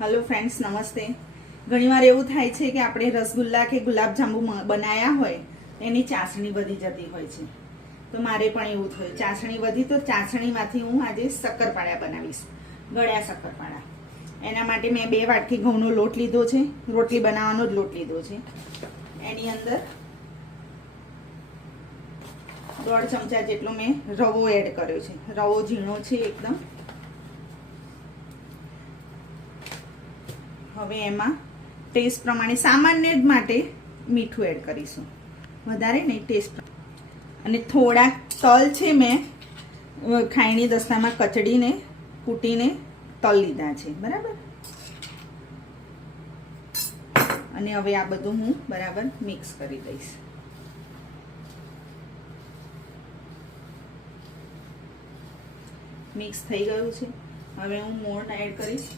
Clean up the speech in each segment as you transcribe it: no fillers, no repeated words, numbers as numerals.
Hello friends नमस्ते। घणीवार एवुं थाय छे के आपणे रसगुल्ला के गुलाबजांबू बनाया होय एनी चासणी वधी जती होय छे। तो मारे पण एवुं थयुं, चासणी वधी तो चासणीमांथी हुं आजे शक्करपाड़ा बनावीश, गळ्या शक्करपाड़ा। एना माटे मैं 2 वाटकी घઉંનો લોટ લીધો છે, રોટલી બનાવવાનો જ લોટ લીધો છે। એની અંદર 1.5 ચમચા જેટલો મેં રવો એડ કર્યો છે। રવો ઝીણો છે એકદમ। હવે એમાં ટેસ્ટ પ્રમાણે સામાન્ય જ માટે મીઠું એડ કરીશું, વધારે નહીં, ટેસ્ટ। અને થોડા તલ છે મેં ખાયણી દસ્તામાં કચડીને કૂટીને તલ લીધા છે, બરાબર। અને હવે આ બધું હું બરાબર મિક્સ કરી દઈશ। મિક્સ થઈ ગયું છે। હવે હું મોણ એડ કરીશ।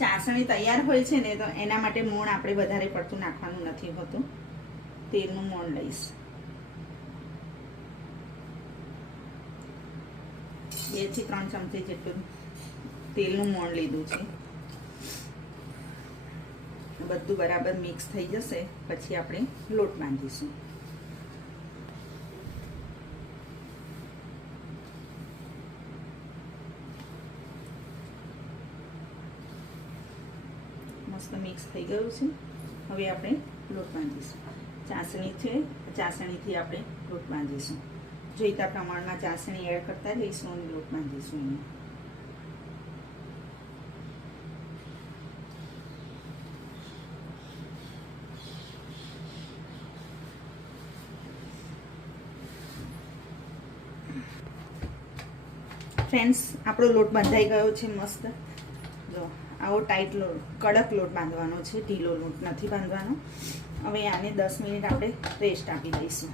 ચાસણી તૈયાર હોય છે ને તો એના માટે મોણ આપણે વધારે પડતું નાખવાનું નથી હોતું। તેલનું મોણ લઈશ, 2 થી 3 ચમચી જેટલું તેલનું મોણ લીધું છે। બધું બરાબર મિક્સ થઈ જશે પછી આપણે લોટ બાંધીશું। મસ્ત મિક્સ થઈ ગયું છે। હવે આપણે લોટ બાંધીશું। ચાસણી છે, ચાસણીથી આપણે લોટ બાંધીશું। જોઈતા પ્રમાણમાં ચાસણી એડ કરતા જઈશું અને લોટ બાંધીશું। એને ફ્રેન્ડ્સ આપણો લોટ બંધાઈ ગયો છે મસ્ત। જો આવો ટાઈટ લોટ, કડક લોટ બાંધવાનો છે, ઢીલો લોટ નથી બાંધવાનો। હવે આને 10 મિનિટ આપણે રેસ્ટ આપી દઈશું।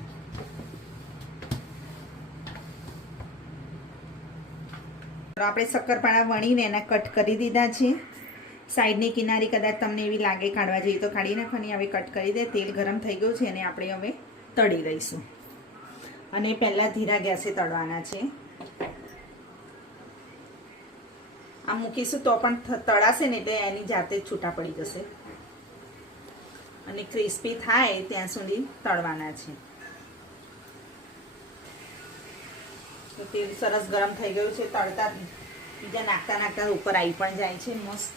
આપણે શક્કરપારા વણીને એના કટ કરી દીધા છે। સાઈડની કિનારી કદાચ તમને એવી લાગે કાઢવા જઈએ તો કાઢી નાખવાની। હવે કટ કરી દે। તેલ ગરમ થઈ ગયું છે અને આપણે હવે તળી દઈશું। અને પહેલાં ધીરા ગેસે તળવાના છે। આ મૂકીશું તો પણ તળાશે ને એટલે એની જાતે જ છૂટા પડી જશે। અને ક્રિસ્પી થાય ત્યાં સુધી તળવાના છે। તો તેલ સરસ ગરમ થઈ ગયું છે। તળતા બીજા નાખતા નાખતા ઉપર આવી પણ જાય છે મસ્ત।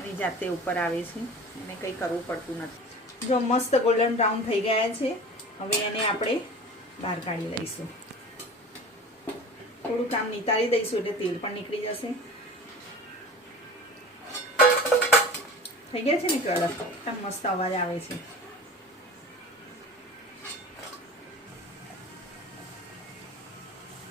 એની જાતે ઉપર આવે છે, એને કંઈ કરવું પડતું નથી। જો મસ્ત ગોલ્ડન બ્રાઉન થઈ ગયા છે। હવે એને આપણે બહાર કાઢી લઈશું। થોડું કામ નિતારી દઈશું એટલે તેલ પણ નીકળી જશે। થઈ ગયા છે ને કડક, એકદમ મસ્ત અવાજ આવે છે।